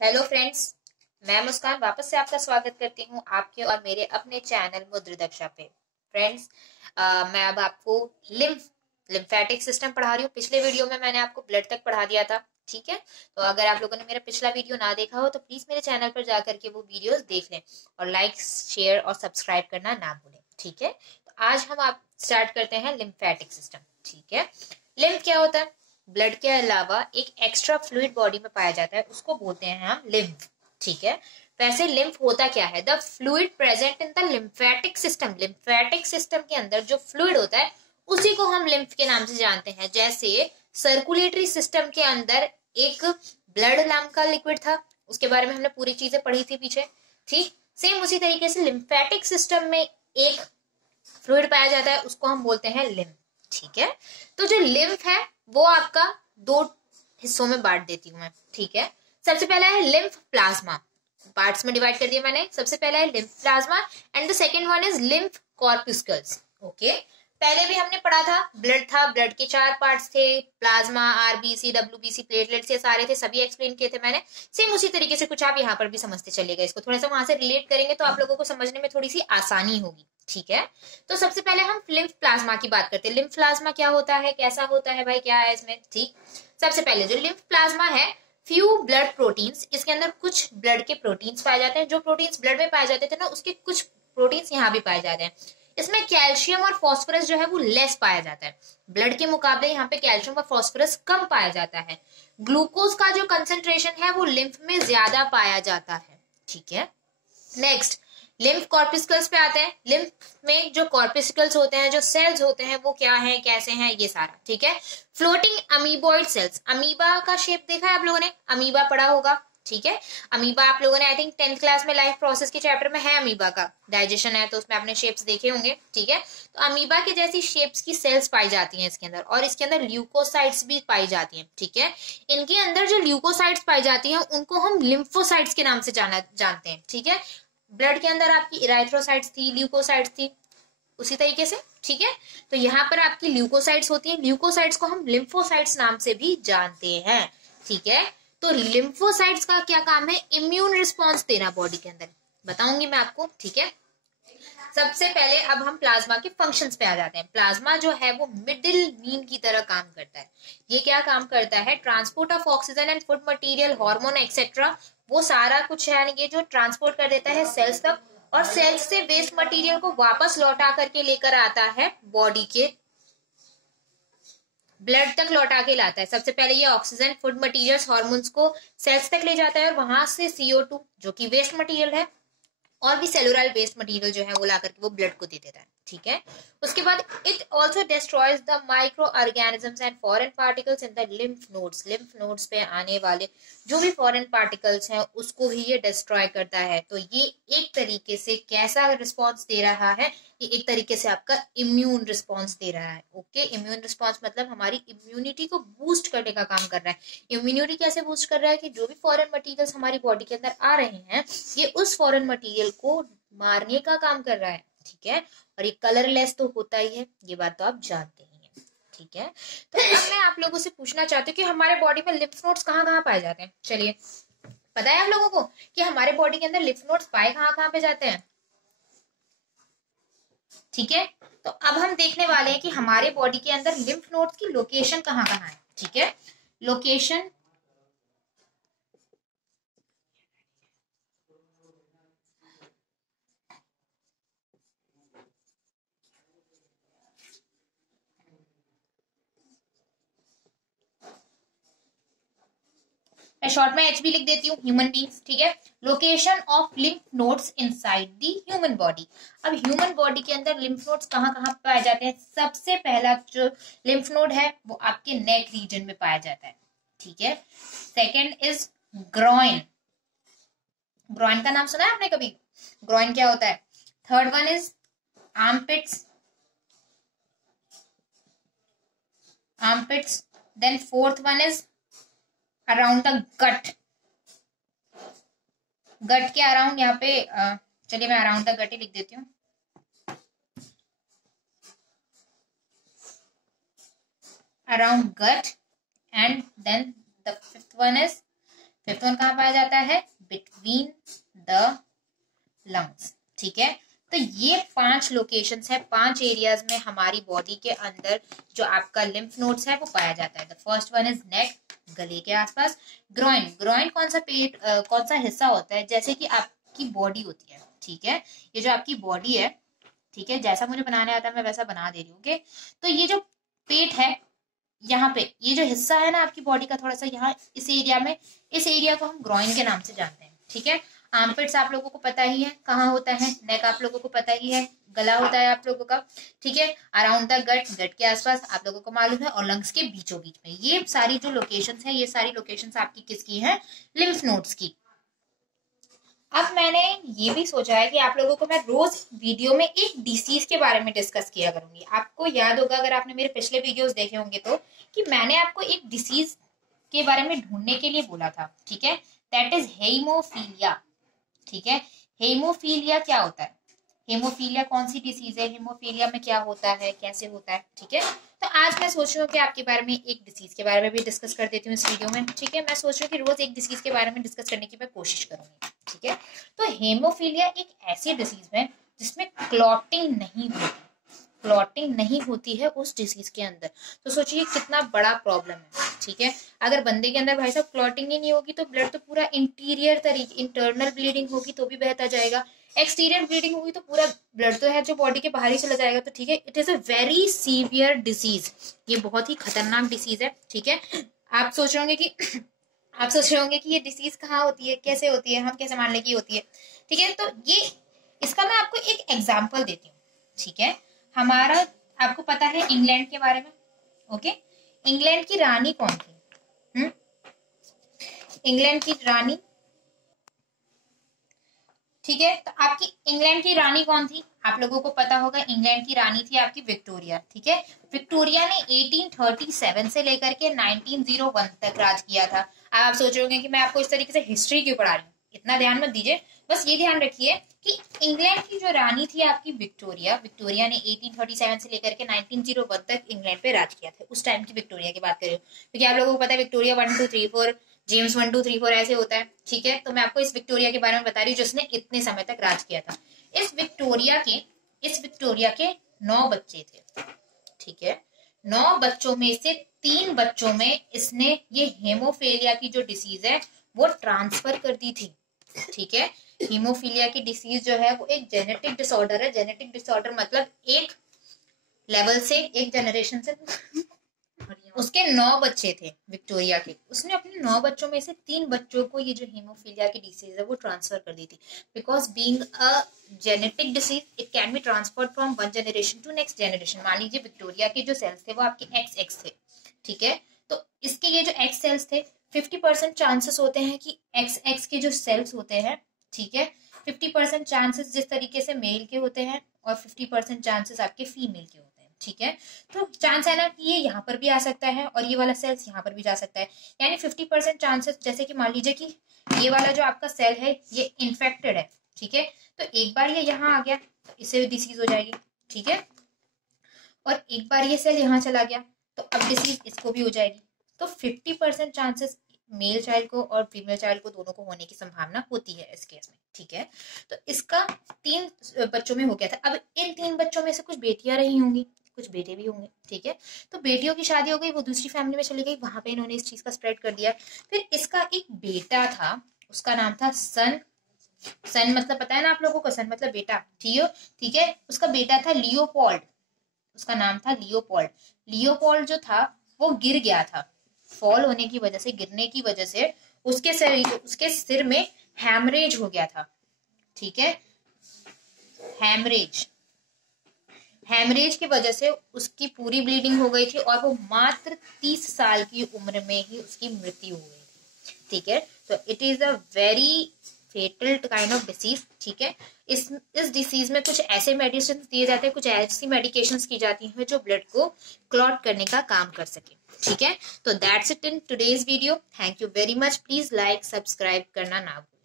Hello friends, मैं मुस्कान वापस से आपका स्वागत करती हूँ आपके और मेरे अपने चैनल मुद्रिदक्षा पे। फ्रेंड्स, मैं अब आपको लिम्फेटिक सिस्टम पढ़ा रही हूँ। पिछले वीडियो में मैंने आपको ब्लड तक पढ़ा दिया था, ठीक है। तो अगर आप लोगों ने मेरा पिछला वीडियो ना देखा हो तो प्लीज मेरे चैनल पर जाकर के वो वीडियोस देख लें और लाइक, शेयर और सब्सक्राइब करना ना भूलें, ठीक है। तो आज हम आप स्टार्ट करते हैं लिम्फेटिक सिस्टम, ठीक है। लिम्फ क्या होता है? ब्लड के अलावा एक एक्स्ट्रा फ्लूइड बॉडी में पाया जाता है, उसको बोलते हैं हम लिम्फ, ठीक है। वैसे लिम्फ होता क्या है? The fluid present in the lymphatic system. Lymphatic system के अंदर जो फ्लूइड होता है उसी को हम लिम्फ के नाम से जानते हैं। जैसे सर्कुलेटरी सिस्टम के अंदर एक ब्लड नाम का लिक्विड था, उसके बारे में हमने पूरी चीजें पढ़ी थी पीछे, ठीक। सेम उसी तरीके से लिम्फेटिक सिस्टम में एक फ्लूइड पाया जाता है, उसको हम बोलते हैं लिम्फ, ठीक है। तो जो लिम्फ है वो आपका दो हिस्सों में बांट देती हूँ मैं, ठीक है। सबसे पहला है लिम्फ प्लाज्मा, पार्ट्स में डिवाइड कर दिया मैंने। सबसे पहला है lymph plasma and the second one is lymph corpuscles, okay. पहले भी हमने पढ़ा था, ब्लड था, ब्लड के 4 पार्ट्स थे, प्लाज्मा, आरबीसी, डब्ल्यूबीसी, प्लेटलेट्स, ये सारे थे, सभी एक्सप्लेन किए थे मैंने। सेम उसी तरीके से कुछ आप यहाँ पर भी समझते चलिएगा। इसको थोड़ा सा वहां से रिलेट करेंगे तो आप लोगों को समझने में थोड़ी सी आसानी होगी, ठीक है। तो सबसे पहले हम लिम्फ प्लाज्मा की बात करते हैं। लिम्फ प्लाज्मा क्या होता है, कैसा होता है भाई, क्या है इसमें, ठीक। सबसे पहले जो लिम्फ प्लाज्मा है, फ्यू ब्लड प्रोटीन्स, इसके अंदर कुछ ब्लड के प्रोटीन्स पाए जाते हैं। जो प्रोटीन्स ब्लड में पाए जाते थे ना, उसके कुछ प्रोटीन्स यहाँ भी पाए जाते हैं। इसमें कैल्शियम और फास्फोरस जो है वो लेस पाया जाता है, ब्लड के मुकाबले यहाँ पे कैल्शियम और फास्फोरस कम पाया जाता है। ग्लूकोज का जो कंसेंट्रेशन है वो लिम्फ में ज्यादा पाया जाता है, ठीक है। नेक्स्ट लिम्फ कॉर्पिस्कल्स पे आते हैं। लिम्फ में जो कॉर्पिस्कल्स होते हैं, जो सेल्स होते हैं, वो क्या है, कैसे हैं, ये सारा, ठीक है। फ्लोटिंग अमीबॉइड सेल्स, अमीबा का शेप देखा है आप लोगों ने, अमीबा पढ़ा होगा, ठीक है। अमीबा आप लोगों ने आई थिंक 10th क्लास में लाइफ प्रोसेस के चैप्टर में है, अमीबा का डाइजेशन है, तो उसमें आपने शेप्स देखे होंगे, ठीक है। तो अमीबा के जैसी शेप्स की सेल्स पाई जाती हैं इसके अंदर, और इसके अंदर ल्यूकोसाइट्स भी पाई जाती हैं, ठीक है। इनके अंदर जो ल्यूकोसाइट्स पाई जाती हैं उनको हम लिम्फोसाइट्स के नाम से जानते हैं, ठीक है। ब्लड के अंदर आपकी इराइथ्रोसाइट्स थी, ल्यूकोसाइट्स थी, उसी तरीके से, ठीक है। तो यहाँ पर आपकी ल्यूकोसाइट्स होती है, ल्यूकोसाइट्स को हम लिम्फोसाइट्स नाम से भी जानते हैं, ठीक है। तो लिम्फोसाइट्स का क्या काम है? इम्यून रिस्पॉन्स देना बॉडी के अंदर, बताऊंगी मैं आपको, ठीक है। सबसे पहले अब हम प्लाज्मा के फंक्शंस पे आ जाते हैं। प्लाज्मा जो है वो मिडिल मीन की तरह काम करता है। ये क्या काम करता है? Transport of oxygen and food material, hormone etcetera, वो सारा कुछ है ये जो ट्रांसपोर्ट कर देता है सेल्स तक, और सेल्स से वेस्ट मटेरियल को वापस लौटा करके लेकर आता है बॉडी के ब्लड तक लौटा के लाता है। सबसे पहले ये ऑक्सीजन, फूड मटेरियल्स, हार्मोन्स को सेल्स तक ले जाता है, और वहां से CO2 जो कि वेस्ट मटेरियल है और भी सेलुलर वेस्ट मटेरियल जो है वो ला करके वो ब्लड को दे देता है, ठीक है। उसके बाद it also destroys the micro organisms and foreign particles in the lymph nodes. Lymph nodes पे आने वाले जो भी फॉरेन पार्टिकल्स हैं उसको भी ये डिस्ट्रॉय करता है। तो ये एक तरीके से कैसा रिस्पॉन्स दे रहा है? ये एक तरीके से आपका इम्यून रिस्पॉन्स दे रहा है, ओके। इम्यून रिस्पॉन्स मतलब हमारी इम्यूनिटी को बूस्ट करने का काम कर रहा है। इम्यूनिटी कैसे बूस्ट कर रहा है? कि जो भी फॉरेन मटीरियल्स हमारी बॉडी के अंदर आ रहे हैं, ये उस फॉरेन मटीरियल को मारने का काम कर रहा है, ठीक है। और ये कलरलेस तो होता ही है, ये बात तो आप जानते ही हैं, ठीक है। तो अब मैं आप लोगों से पूछना चाहती हूँ कि हमारे बॉडी में लिम्फ नोड्स कहाँ कहाँ पाए जाते हैं? चलिए, पता है आप लोगों को कि हमारे बॉडी के अंदर लिम्फ नोड्स पाए कहाँ कहाँ पे जाते हैं, ठीक है। तो अब हम देखने वाले हैं कि हमारे बॉडी के अंदर लिम्फ नोड्स की लोकेशन कहाँ कहाँ है, ठीक है। लोकेशन मैं शॉर्ट में एचबी लिख देती हूँ, ह्यूमन बींग्स, ठीक है। Location of lymph nodes inside the human body. अब ह्यूमन बॉडी के अंदर लिम्फ नोड्स कहाँ कहाँ पाए जाते हैं? सबसे पहला जो लिम्फ नोड है वो आपके नेक रीजन में पाया जाता है, ठीक है। सेकेंड इज ग्रॉइन, ग्रॉइन का नाम सुना है आपने कभी? ग्रॉइन क्या होता है? Third one is armpits, armpits. Then fourth one is around the gut, gut के अराउंड यहाँ पे चलिए मैं अराउंड द गट ही लिख देती हूँ। Around gut, and then the fifth one is fifth one कहाँ पाया जाता है? Between the lungs. ठीक है, तो ये 5 लोकेशंस है, 5 एरियाज में हमारी बॉडी के अंदर जो आपका लिम्फ नोड्स है वो पाया जाता है। द फर्स्ट वन इज नेक, गले के आसपास। ग्रोइन, ग्रोइन कौन सा पेट कौन सा हिस्सा होता है? जैसे कि आपकी बॉडी होती है, ठीक है, ये जो आपकी बॉडी है, ठीक है, जैसा मुझे बनाने आता है मैं वैसा बना दे रही हूँ। ओके, तो ये जो पेट है, यहाँ पे ये जो हिस्सा है ना आपकी बॉडी का, थोड़ा सा यहाँ इस एरिया में, इस एरिया को हम ग्रोइन के नाम से जानते हैं। ठीक है, आर्मपिट्स आप लोगों को पता ही है कहाँ होता है, नेक आप लोगों को पता ही है, गला होता है आप लोगों का। ठीक है, अराउंड द गट, गट के आसपास आप लोगों को मालूम है, और लंग्स के बीचों बीच में। ये सारी जो लोकेशंस है, ये सारी लोकेशंस आपकी किसकी है? लिम्फ नोड्स की। अब मैंने ये भी सोचा है कि आप लोगों को मैं रोज वीडियो में एक डिसीज के बारे में डिस्कस किया करूंगी। आपको याद होगा अगर आपने मेरे पिछले वीडियोस देखे होंगे तो, कि मैंने आपको एक डिसीज के बारे में ढूंढने के लिए बोला था। ठीक है, दैट इज हेमोफीलिया। ठीक है, हेमोफीलिया क्या होता है? हेमोफीलिया कौन सी डिसीज है? हेमोफीलिया में क्या होता है, कैसे होता है? ठीक है, तो आज मैं सोच रही हूँ कि आपके बारे में एक डिसीज के बारे में भी डिस्कस कर देती हूँ इस वीडियो में। ठीक है, मैं सोच रही हूँ कि रोज एक डिसीज के बारे में डिस्कस करने की मैं कोशिश करूंगी। ठीक है, तो हेमोफीलिया एक ऐसी डिसीज है जिसमें क्लॉटिंग नहीं होती, क्लॉटिंग नहीं होती है उस डिसीज के अंदर। तो सोचिए कितना बड़ा प्रॉब्लम है। ठीक है, अगर बंदे के अंदर भाई साहब क्लॉटिंग ही नहीं होगी तो ब्लड तो पूरा इंटीरियर तरीके, इंटरनल ब्लीडिंग होगी तो भी बहता जाएगा, एक्सटीरियर ब्लीडिंग होगी तो पूरा ब्लड तो है जो बॉडी के बाहर ही चला जाएगा। तो ठीक है, it is a very severe disease, ये बहुत ही खतरनाक डिसीज है। ठीक है, आप सोच रहे होंगे कि आप सोच रहे होंगे कि ये डिसीज कहाँ होती है, कैसे होती है, हम कैसे मान लें कि होती है। ठीक है, तो ये इसका मैं आपको एक एग्जाम्पल देती हूँ। ठीक है, हमारा आपको पता है इंग्लैंड के बारे में। ओके, इंग्लैंड की रानी कौन थी? इंग्लैंड की रानी, ठीक है, तो आपकी इंग्लैंड की रानी कौन थी? आप लोगों को पता होगा, इंग्लैंड की रानी थी आपकी विक्टोरिया। ठीक है, विक्टोरिया ने 1837 से लेकर के 1901 तक राज किया था। आप सोच रहे होंगे कि मैं आपको इस तरीके से हिस्ट्री क्यों पढ़ा रही हूँ, इतना ध्यान मत दीजिए, बस ये ध्यान रखिए कि इंग्लैंड की जो रानी थी आपकी विक्टोरिया, विक्टोरिया ने 1837 से लेकर के 1901 तक इंग्लैंड पे राज किया था। उस टाइम की विक्टोरिया की बात करें, क्योंकि आप लोगों को पता है विक्टोरिया 1 2 3 4, जेम्स 1 2 3 4 ऐसे होता है। ठीक है, तो मैं आपको इस विक्टोरिया के बारे में बता रही हूँ जिसने इतने समय तक राज किया था। इस विक्टोरिया के 9 बच्चे थे। ठीक है, 9 बच्चों में से 3 बच्चों में इसने ये हेमोफीलिया की जो डिसीज है वो ट्रांसफर कर दी थी। ठीक है, हीमोफीलिया की डिसीज जो है वो एक जेनेटिक डिसऑर्डर है। जेनेटिक डिसऑर्डर मतलब एक लेवल से, एक जनरेशन से उसके 9 बच्चे थे विक्टोरिया के, उसने अपने 9 बच्चों में से 3 बच्चों को ये जो हीमोफीलिया की डिसीज है वो ट्रांसफर कर दी थी। Because being a genetic disease it can be transferred from one generation to next generation. मान लीजिए विक्टोरिया के जो सेल्स थे वो आपके XX थे। ठीक है, तो इसके ये जो X सेल्स थे, 50% चांसेस होते हैं कि XX के जो सेल्स होते हैं, ठीक है, 50% चांसेस जिस तरीके से मेल के होते हैं और 50% चांसेस आपके फीमेल के होते हैं। ठीक है, तो चांस है ना कि ये यहाँ पर भी आ सकता है और ये वाला सेल्स यहाँ पर भी जा सकता है, यानी 50% चांसेस। जैसे कि मान लीजिए कि ये वाला जो आपका सेल है ये इन्फेक्टेड है। ठीक है, तो एक बार ये यहाँ आ गया तो इससे भी डिसीज हो जाएगी। ठीक है, और एक बार ये सेल यहाँ चला गया तो अब डिसीज इसको भी हो जाएगी। तो 50% चांसेस मेल चाइल्ड को और फीमेल चाइल्ड को दोनों को होने की संभावना होती है इस केस में। ठीक है, तो इसका 3 बच्चों में हो गया था। अब इन 3 बच्चों में से कुछ बेटियां रही होंगी, कुछ बेटे भी होंगे। ठीक है, तो बेटियों की शादी हो गई, वो दूसरी फैमिली में चली गई, वहां पे इन्होंने इस चीज का स्प्रेड कर दिया। फिर इसका एक बेटा था, उसका नाम था सन। सन मतलब पता है ना आप लोगों को, सन मतलब बेटा। ठीक है, उसका बेटा था लियोपोल्ड, उसका नाम था लियोपोल्ड। लियोपोल्ड जो था वो गिर गया था, फॉल होने की वजह से, गिरने की वजह से उसके सिर में हैमरेज हो गया था। ठीक है, हैमरेज की वजह से उसकी पूरी ब्लीडिंग हो गई थी और वो मात्र 30 साल की उम्र में ही उसकी मृत्यु हो गई थी। ठीक है, तो it is a very fatal kind of disease. ठीक है, इस डिसीज में कुछ ऐसे मेडिसिन दिए जाते हैं, कुछ ऐसी मेडिकेशंस की जाती हैं जो ब्लड को क्लॉट करने का काम कर सके। ठीक है, तो that's it in today's video. Thank you very much. Please like subscribe करना ना भूलें।